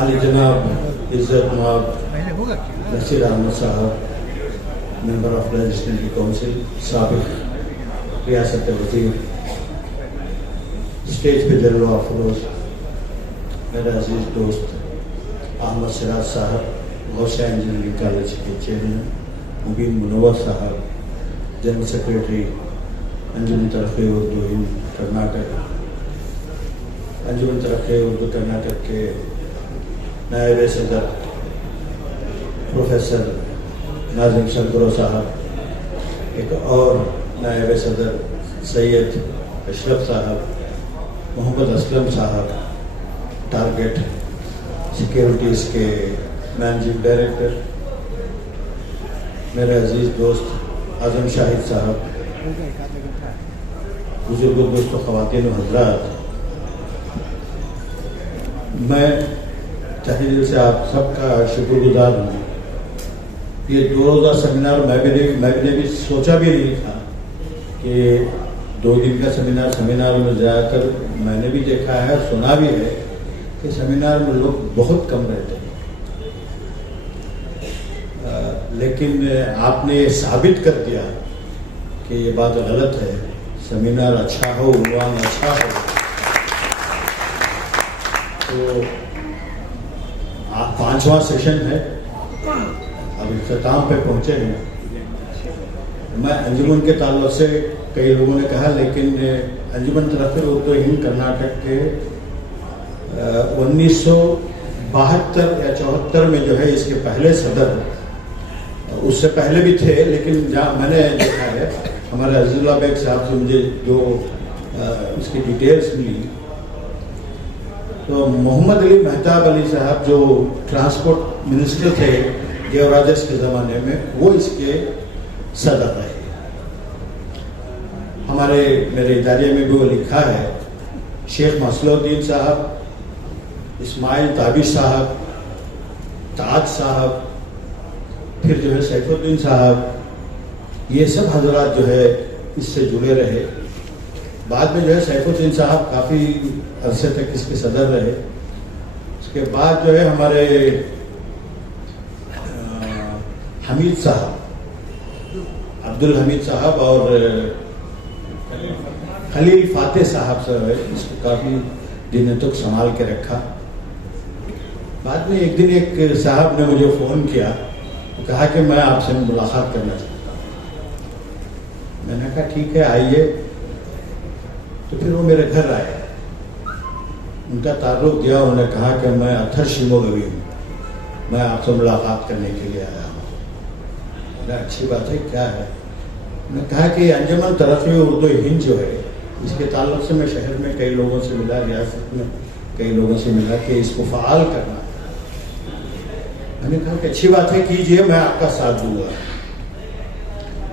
عالی جناب عزت مآب نصیر احمد صاحب، ممبر آف لیجسلیٹو کونسل، سابق ریاست وزیر، اسٹیج پہ جلوہ افروز میرے عزیز دوست احمد سراج صاحب، غوثیہ انجینئرنگ کالج کے چیئرمین مبین منور صاحب، جنرل سیکریٹری انجمن ترقی اردو ہند کرناٹک، انجمن ترقی اردو کرناٹک کے نائب صدر پروفیسر ناظم سرگرو صاحب، ایک اور نائب صدر سید اشرف صاحب، محمد اسلم صاحب، ٹارگیٹ سیکیورٹیز کے مینیجنگ ڈائریکٹر، میرے عزیز دوست اعظم شاہد صاحب، بزرگ دوست و خواتین و حضرات، میں تہہ دل سے آپ سب کا شکر گزار ہوں۔ یہ 2 روزہ سیمینار میں نے بھی سوچا بھی نہیں تھا کہ 2 دن کا سیمینار میں جا کر میں نے بھی دیکھا ہے، سنا بھی ہے کہ سیمینار میں لوگ بہت کم رہتے ہیں، لیکن آپ نے ثابت کر دیا کہ یہ بات غلط ہے۔ سیمینار اچھا ہو، عنوان اچھا ہو، تو 5واں سیشن ہے، اب اختتام پہ پہنچے ہیں۔ میں انجمن کے تعلق سے کئی لوگوں نے کہا، لیکن انجمن ترقی اردو ہند کرناٹک کے 1972 یا 74 میں جو ہے اس کے پہلے صدر، اس سے پہلے بھی تھے، لیکن جہاں میں نے دیکھا ہے ہمارے عزیز اللہ بیگ صاحب سے مجھے جو اس کی ڈیٹیلز ملی، تو محمد علی مہتاب علی صاحب جو ٹرانسپورٹ منسٹر تھے دیوراجس کے زمانے میں، وہ اس کے صدر رہے۔ میرے ادارے میں بھی وہ لکھا ہے، شیخ مسلح الدین صاحب، اسماعیل تابی صاحب، تاج صاحب، پھر جو ہے سیف الدین صاحب، یہ سب حضرات جو ہے اس سے جڑے رہے۔ بعد میں جو ہے سیف الدین صاحب کافی عرصے تک اس کے صدر رہے۔ اس کے بعد جو ہے ہمارے حمید صاحب، عبد الحمید صاحب اور خلیل فاتح صاحب سے اس کو کافی دنوں تک سنبھال کے رکھا۔ بعد میں ایک دن ایک صاحب نے مجھے فون کیا، کہا کہ میں آپ سے ملاقات کرنا چاہتا ہوں۔ میں نے کہا ٹھیک ہے آئیے، تو پھر وہ میرے گھر آئے، ان کا تعارف دیا، انہوں نے کہا کہ میں اتھر شیموگوی ہوں، میں آپ سے ملاقات کرنے کے لیے آیا ہوں۔ میں نے اچھی بات ہے، کیا ہے؟ میں نے کہا کہ انجمن ترقی اردو ہند جو ہے، اس کے تعلق سے میں شہر میں کئی لوگوں سے ملا، ریاست میں کئی لوگوں سے ملا کہ اس کو فعال کرنا ہے۔ میں نے کہا کہ اچھی بات ہے، کیجئے، میں آپ کا ساتھ دوں گا۔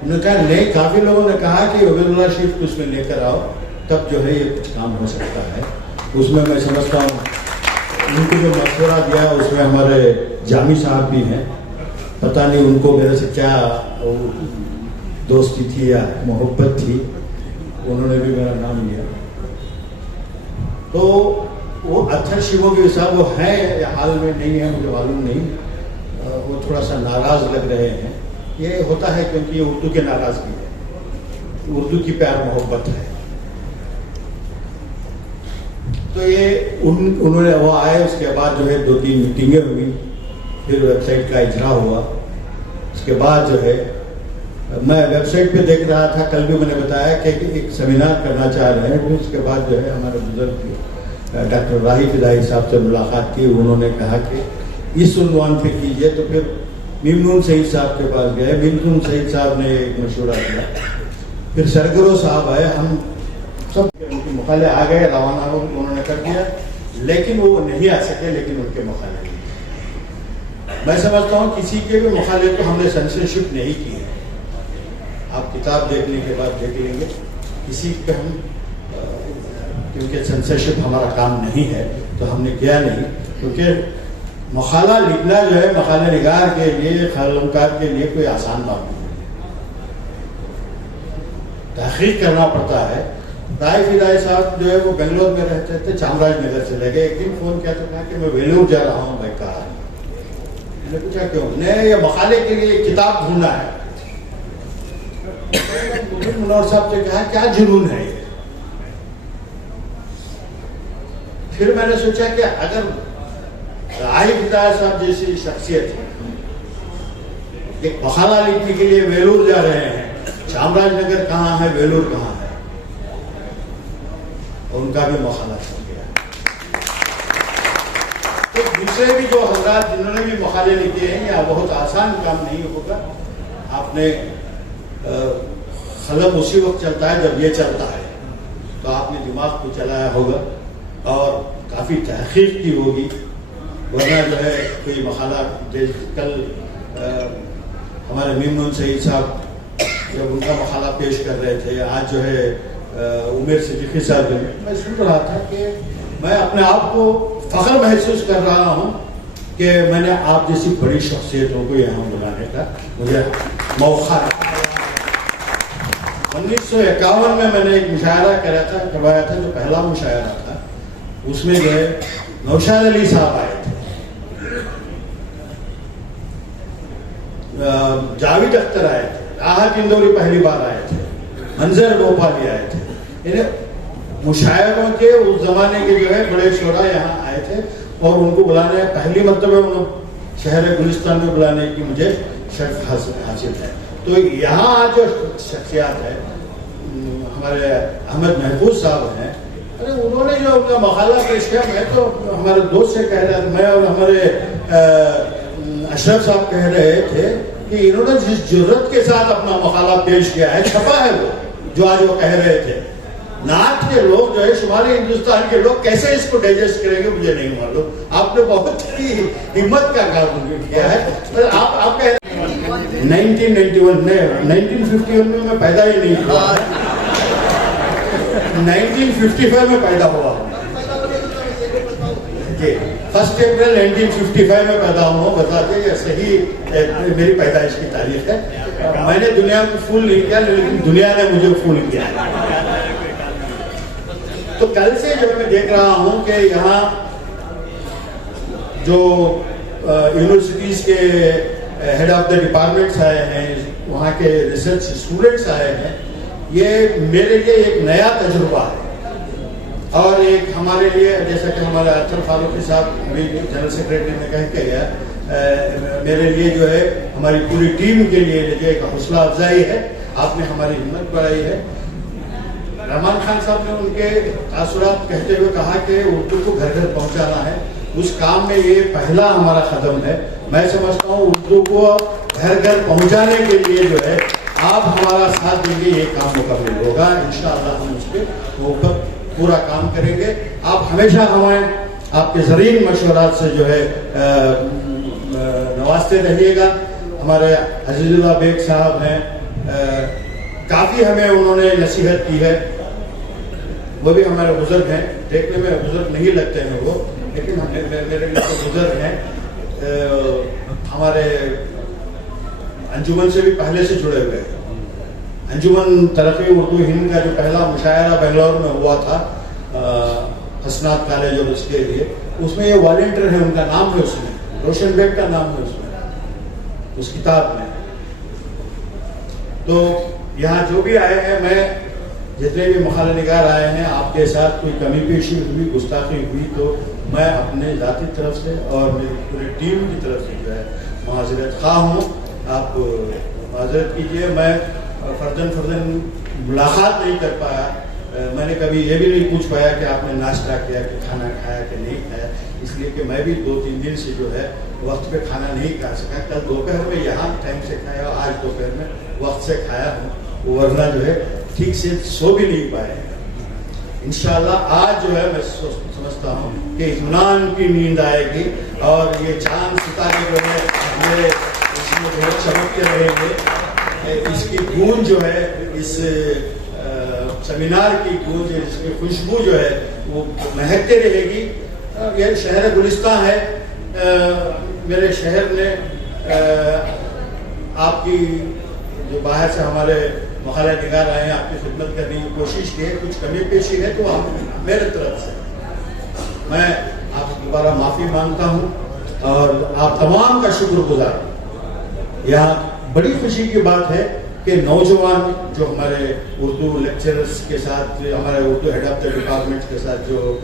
انہوں نے کہا نہیں، کافی لوگوں نے کہا کہ عبید اللہ شریف کو اس میں لے کر آؤ، تب جو ہے یہ کچھ کام ہو سکتا ہے۔ اس میں میں سمجھتا ہوں ان کو جو مشورہ دیا، اس میں ہمارے جامی صاحب بھی ہیں، پتہ نہیں ان کو میرے سے کیا دوستی تھی یا محبت تھی، انہوں نے بھی میرا نام لیا۔ تو وہ اتھر شیموگوی صاحب وہ ہیں یا حال میں نہیں ہے مجھے معلوم نہیں، وہ تھوڑا سا ناراض لگ رہے ہیں۔ یہ ہوتا ہے کیونکہ یہ اردو کے ناراضگی ہے، اردو کی پیار محبت ہے۔ تو یہ انہوں نے وہ آئے، اس کے بعد جو ہے 2-3 میٹنگیں ہوئی، پھر ویب سائٹ کا اجرا ہوا۔ اس کے بعد جو ہے میں ویب سائٹ پہ دیکھ رہا تھا، کل بھی میں نے بتایا کہ ایک سیمینار کرنا چاہ رہے ہیں۔ پھر اس کے بعد جو ہے ہمارے بزرگ ڈاکٹر راہی فدائی صاحب سے ملاقات کی، انہوں نے کہا کہ اس عنوان پہ کیجئے، تو پھر ممنون سعید صاحب کے پاس گئے، ممنون سعید صاحب نے ایک مشورہ دیا، پھر سرگرو صاحب آئے، ہم سب ان کے مقالے آ گئے، روانہ ہو انہوں نے کر دیا، لیکن وہ نہیں آ سکے، لیکن ان کے مقالے نہیں۔ میں سمجھتا ہوں کسی کے بھی مقالے کو ہم نے سینسرشپ نہیں کی ہے، آپ کتاب دیکھنے کے بعد دیکھ لیں گے، کسی پہ ہم کیونکہ سینسرشپ ہمارا کام نہیں ہے تو ہم نے کیا نہیں، کیونکہ مقالہ لکھنا جو ہے مقالہ نگار کے لیے، قلمکار کے لیے کوئی آسان بات نہیں ہے، تحقیق کرنا پڑتا ہے، رائف ہدایت صاحب جو ہے وہ بنگلور میں رہتے تھے, چامراج نگر چلے گئے. ایک دن فون کیا تو کہا کہ میں ویلور جا رہا ہوں. میں کہا, میں نے پوچھا کیوں؟ نہیں, یہ مقالے کے لیے کتاب ڈھونڈنا ہے. منور صاحب سے کہا کیا جنون ہے یہ؟ پھر میں نے سوچا کہ اگر رائف ہدایت صاحب جیسی شخصیت ایک مقالہ لکھنے کے لیے ویلور جا رہے ہیں, چامراج نگر کہاں ہے, ویلور کہاں ہے, اور ان کا بھی مقالہ چل گیا. تو دوسرے بھی جو حضرات جنہوں نے بھی مقالے لکھے ہیں, یا بہت آسان کام نہیں ہوگا. آپ نے قلم اسی وقت چلتا ہے جب یہ چلتا ہے, تو آپ نے دماغ کو چلایا ہوگا اور کافی تحقیق کی ہوگی, ورنہ جو ہے کوئی مقالہ. کل ہمارے میمون سعید صاحب جب ان کا مقالہ پیش کر رہے تھے, آج جو ہے عمر صدیقی صاحب, میں سن رہا تھا کہ میں اپنے آپ کو فخر محسوس کر رہا ہوں کہ میں نے آپ جیسی بڑی شخصیتوں کو یہاں بلانے کا مجھے موقع ہے. 1951 میں نے ایک مشاعرہ کروایا تھا, جو پہلا مشاعرہ تھا. اس میں جو ہے نوشاد علی صاحب آئے تھے, جاوید اختر آئے تھے, راحت اندوری پہلی بار آئے تھے, منظر گوپالی آئے تھے. مشاعروں کے اس زمانے کے جو ہے بڑے شعراء یہاں آئے تھے, اور ان کو بلانے پہلی مرتبہ شہر گلستان میں بلانے کی مجھے شرف حاصل ہے. تو یہاں جو شخصیات ہے, ہمارے احمد محفوظ صاحب ہیں, انہوں نے جو اپنا مقالہ پیش کیا, میں تو ہمارے دوست سے کہہ رہا تھا, میں اور ہمارے اشرف صاحب کہہ رہے تھے کہ انہوں نے جس جرت کے ساتھ اپنا مقالہ پیش کیا ہے, چھپا ہے وہ, جو آج وہ کہہ رہے تھے. نارتھ کے لوگ جو ہے, شمالی ہندوستان کے لوگ کیسے اس کو ڈائجسٹ کریں گے مجھے نہیں معلوم. آپ نے بہت ہی ہمت کا کام کیا ہے. آپ کہہ رہے ہیں 1951 میں پیدا ہی نہیں ہوا, 1955 میں پیدا ہوا. فرسٹ اپریل 1955 میں پیدا ہوا. بتا دیں یہ صحیح میری پیدائش کی تاریخ ہے. میں نے دنیا کو فول نہیں کیا, لیکن دنیا نے مجھے فول کیا. تو کل سے جو میں دیکھ رہا ہوں کہ یہاں جو یونیورسٹیز کے ہیڈ آف دا ڈپارٹمنٹس آئے ہیں, وہاں کے ریسرچ اسٹوڈنٹس آئے ہیں, یہ میرے لیے ایک نیا تجربہ ہے. اور ایک ہمارے لیے, جیسا کہ ہمارے اطہر فاروقی صاحب ابھی جنرل سیکریٹری نے کہہ کے گیا, میرے لیے جو ہے ہماری پوری ٹیم کے لیے جو ایک حوصلہ افزائی ہے. آپ نے ہماری ہمت بڑھائی ہے. رحمان خان صاحب نے ان کے تاثرات کہتے ہوئے کہا کہ اردو کو گھر گھر پہنچانا ہے. اس کام میں یہ پہلا ہمارا قدم ہے. میں سمجھتا ہوں اردو کو گھر گھر پہنچانے کے لیے جو ہے آپ ہمارا ساتھ دیں گے, یہ کام مکمل ہوگا. انشاءاللہ ہم اس پہ پورا کام کریں گے. آپ ہمیشہ ہمیں آپ کے زرعی مشورات سے جو ہے نوازتے رہیے گا. ہمارے عزیز اللہ بیگ صاحب ہیں, کافی ہمیں انہوں نے نصیحت کی ہے. وہ بھی ہمارے بزرگ ہیں, دیکھنے میں بزرگ نہیں لگتے ہیں وہ, لیکن میرے لیے تو بزرگ ہیں. ہمارے انجمن سے بھی پہلے سے جڑے ہوئے ہیں. انجمن ترقی اردو ہند کا جو پہلا مشاعرہ بنگلور میں ہوا تھا, حسنات کالج اور اس کے لیے, اس میں یہ والنٹر ہے, ان کا نام ہے اس میں, روشن بیگ کا نام ہے اس میں, اس کتاب میں. تو یہاں جو بھی آئے ہیں, میں جتنے بھی مقالہ نگار آئے ہیں, آپ کے ساتھ کوئی کمی پیشی ہوئی, گستاخی ہوئی, تو میں اپنے ذاتی طرف سے اور میری پوری ٹیم کی طرف سے جو ہے معذرت خواہ ہوں. آپ معذرت کیجیے. میں فردن ملاقات نہیں کر پایا. میں نے کبھی یہ بھی نہیں پوچھ پایا کہ آپ نے ناشتہ کیا, کہ کھانا کھایا کہ نہیں کھایا, اس لیے کہ میں بھی 2-3 دن سے جو ہے وقت پہ کھانا نہیں کھا سکا. کل دوپہر میں یہاں ٹائم سے کھایا, آج دوپہر میں وقت سے کھایا ہوں, ورنہ جو ہے ٹھیک سے سو بھی نہیں پائے. انشاءاللہ آج جو ہے میں سمجھتا ہوں کہ اطمینان کی نیند آئے گی, اور یہ چاند ستارے جو ہے میرے اس میں جو ہے چمکتے رہیں گے. اس کی گونج جو ہے, اس سیمینار کی گونج, اس کی خوشبو جو ہے وہ مہکتے رہے گی. یہ شہر گلستان ہے. میرے شہر نے آپ کی جو باہر سے ہمارے مخالہ نگار آئے ہیں آپ کی خدمت کرنے کی کوشش کی ہے, کچھ کمی پیشی ہے تو آپ میرے طرف سے میں آپ سے دوبارہ معافی مانگتا ہوں اور آپ تمام کا شکر گزار ہوں. یہاں بڑی خوشی کی بات ہے کہ نوجوان جو ہمارے اردو لیکچررز کے ساتھ, ہمارے Urdu head of the department کے ساتھ جو